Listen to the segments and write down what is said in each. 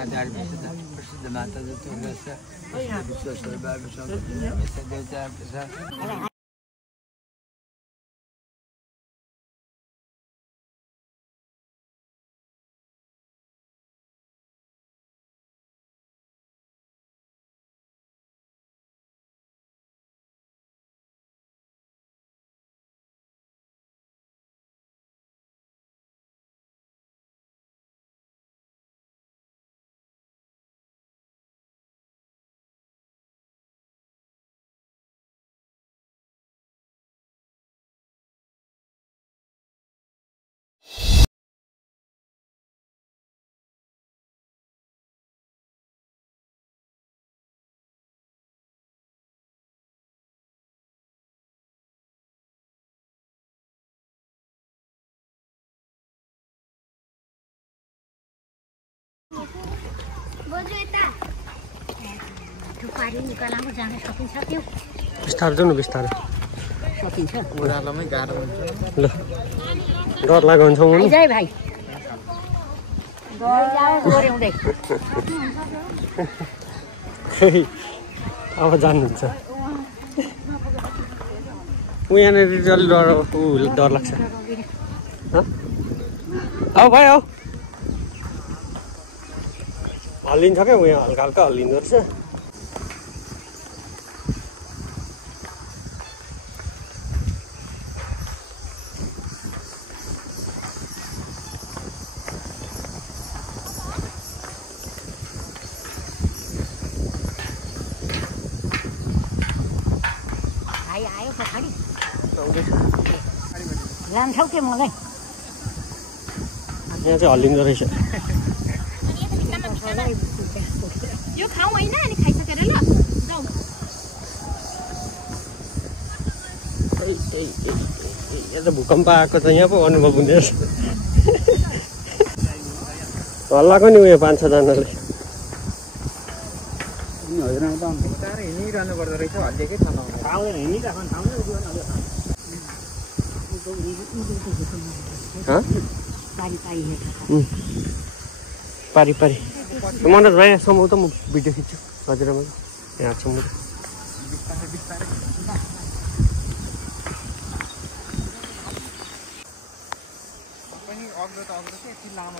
आधार प्रसिद्ध माता दुर्गा विश्वेश्वर बाबा देवता बिस्तारै जाउँ न बिस्तारै सकिन्छ ओह्रालोमै गाह्रो हुन्छ ल डर लाग्यो हुन्छ मुनि भाइ अब जानुहुन्छ ऊ यहाँनिर अलि डर लाग्छ औ भाइ औ हल्लिन्छ क्या ऊ यहाँ हल्का हल्का हल्लिँदो रहेछ लान्छौ के मलाई यहाँ चाहिँ हल्लिँदो रहेछ यो खाऊ हैन अनि खाइसकेर ल जाऊ यहाँ त भूकम्प आएको छ यहाँ पो अनुभव हुने रहेछ हल्लाको नि उयो 5-6 जनाले हजुर त तारै हिँडिरहनु पर्दो रहेछ हल्लिएकै छ आउँदैन हिँडिराख्नु पारी पारी मनोज भाइ यहाँसम्म त म भिडियो खिच्छु हजुरआमा यहाँसम्म पनि अग्लो त अग्लो चाहिँ यति लामो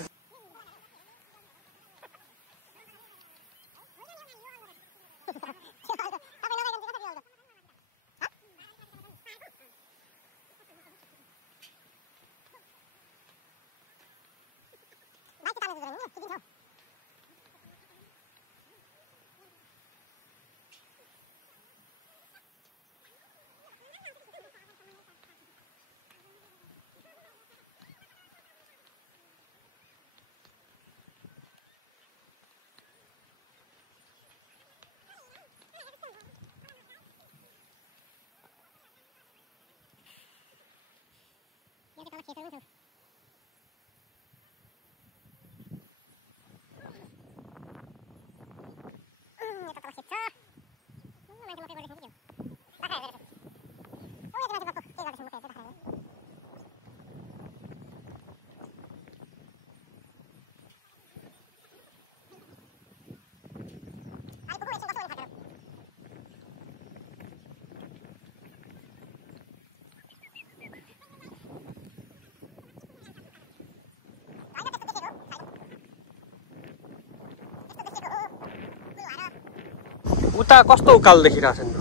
उता कस्तो उकालो देखिरहेको छ नि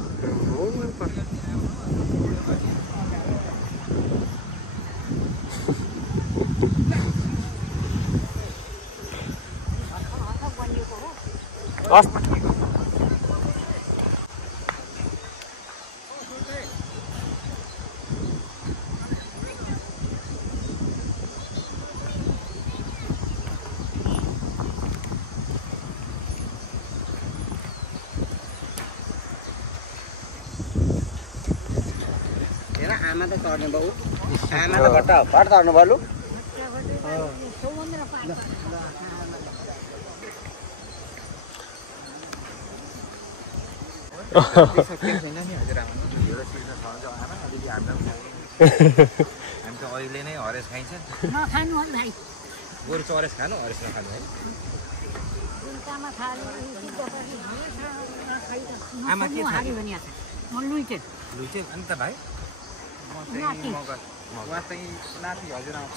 आमा त चढ्ने बाउ आमा त घट्टा चढ्नु भयो लु हामी त अहिले नै हरेस खाइन्छ नखानु हो भाइ गोरु चरेस खानु हरेस नखानु है आमा के छ लुइटेल लुइटेल अन्त भाइ नाति उहाँ चाहिँ नाति हजुर आउँछ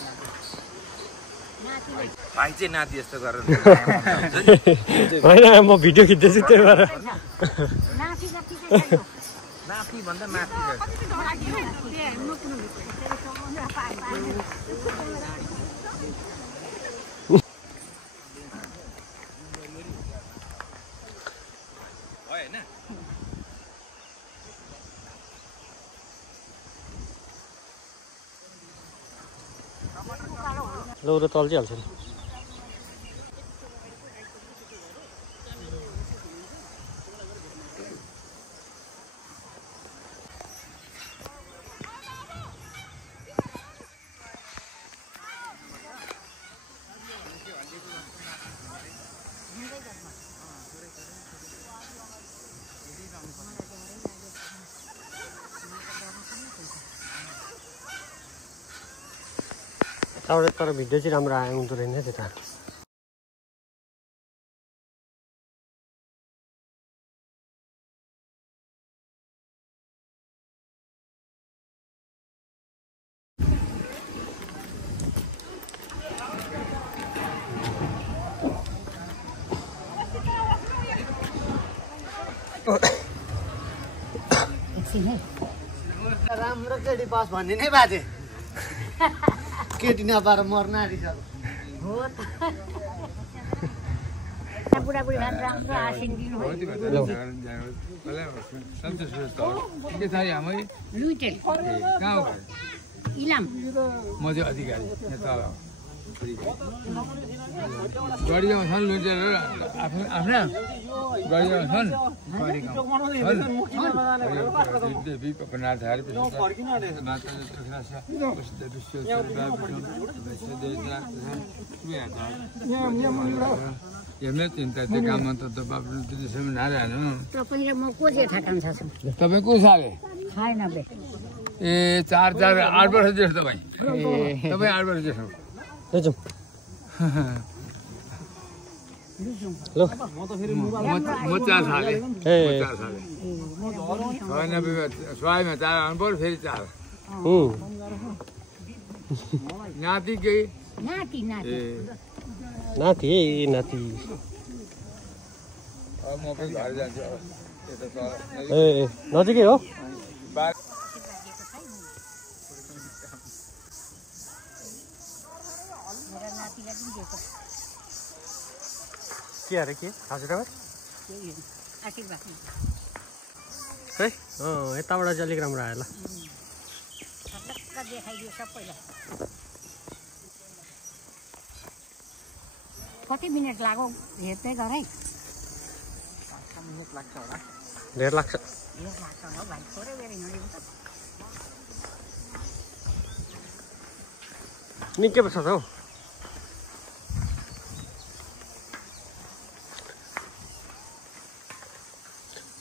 नाति भाइ चाहिँ नाति जस्तो गरेर होइन म भिडियो खिच्दैछु त्यही भएर नाति जति चाहिँ नाति भन्दा माथि लौरो तल्झिहाल्छ नि तर भिडियो चाहिँ राम्रो आयो हुँदो रहेन त्यता राम्रो केटी पास भन्ने नै बाजे केटी नपाएर मर्न आँटिसक्यो हो त बुढाबुढी भएर राम्रो आसिन दिनु लुइटेल इलाम म चाहिँ अधिकारी गढीगाउँ छन् लुइटेल आफ्ना गढीगाउँ छन् तपाईँ को साले ए 8 वर्ष जस्तो तपाईँ 8 वर्ष जस्तो लैजाउँ ल म 4 साले ए 4 साले 100मा 4 आउनु पर्यो फेरि 4 नाति केही नाति नाति नाति नाति म पनि घर जान्छु ए नजिकै हो के अरे के हजुरआमा खै यताबाट चाहिँ अलिक राम्रो आयो ल कति मिनट लाग्यो हेर्दै गर है धेर लाग्छ भाइ थोरै बेर हिँड्यो निकै पो छ त हौ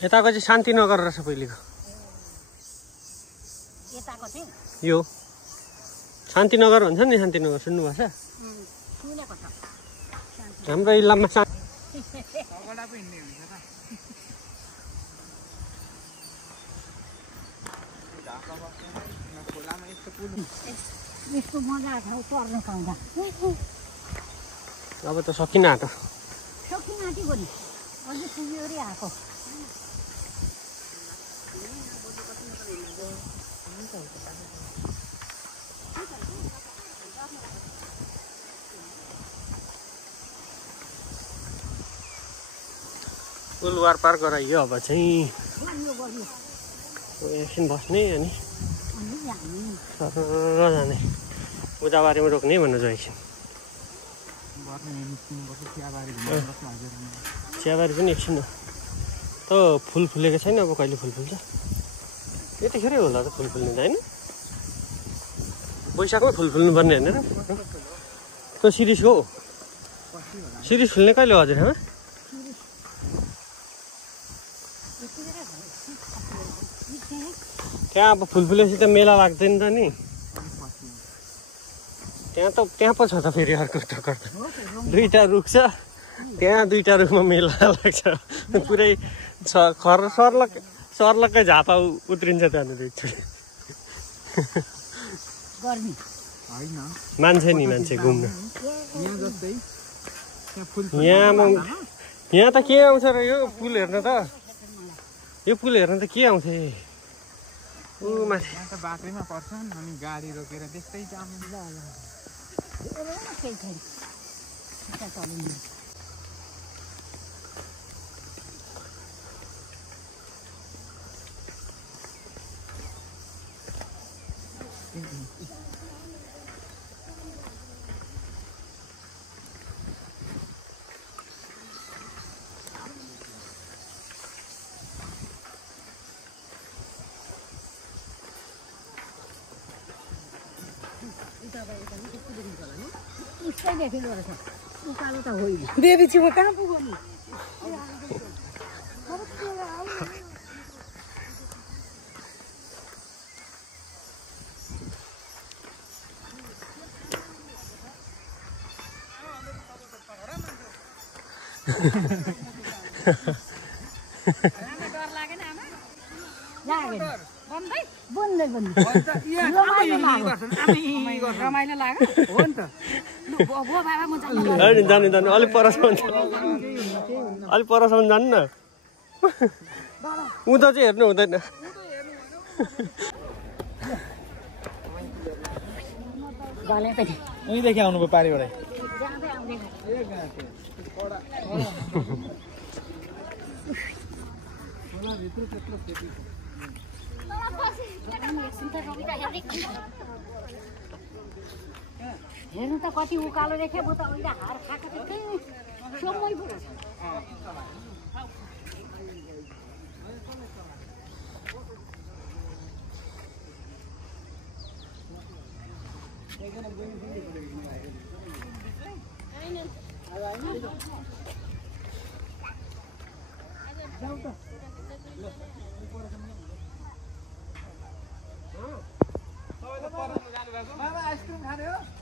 यताको चाहिँ शान्तिनगर रहेछ पहिलेको यताको चाहिँ यो शान्तिनगर भन्छ नि शान्तिनगर सुन्नुभएको छ सुनेको छ हाम्रो इलाममा यस्तो मजा ठाउँ पर्न पाउँदा अब त सकिन आँट सकिन आँटेको नि अझै पुग्योरी आएको पुल वारपार गराइयो अब चाहिँ एकछिन बस्ने अनि सरर जाने उदाबारीमा रोक्ने भन्नु चाहिँ एकछिन चियाबारी पनि एकछिन हो त फुल फुलेको छैन अब कहिले फुल फुल्छ यतिखेरै होला त फुल फुल्ने त होइन वैशाखमै फुल फुल्नु पर्ने होइन र त्यो सिरिसको हो सिरिस फुल्ने कहिले हो हजुर त्यहाँ अब फुल फुलेपछि त मेला लाग्दैन त नि त्यहाँ पो छ त फेरि अर्को टक्कर त दुईटा रुख छ त्यहाँ दुईटा रुखमा मेला लाग्छ पुरै सर्लक्कै झापा उत्रिन्छ त्यहाँनिर एकचोटि गर्मी मान्छे घुम्न यहाँ जस्तै यहाँ त के आउँछ र यो पुल हेर्न त यो पुल हेर्न त के आउँछ ऊ माथि यहाँ त बाटैमा पर्छन् अनि गाडी रोकेर त्यस्तै जानु उसकै देखेको रहेछ उकालो त होइन बेबी चाहिँ कहाँ पुग्यो नि रमाइलो लाग्यो जानु अलिक परसम्म जानु न उता चाहिँ हेर्नु हुँदैन उहीँदेखि आउनुभयो पारिबाट हेर्नु त कति उकालो देखेँ म त अहिले हार खाएको त त्यही समय पुरो छ आइसक्रिम खाने हो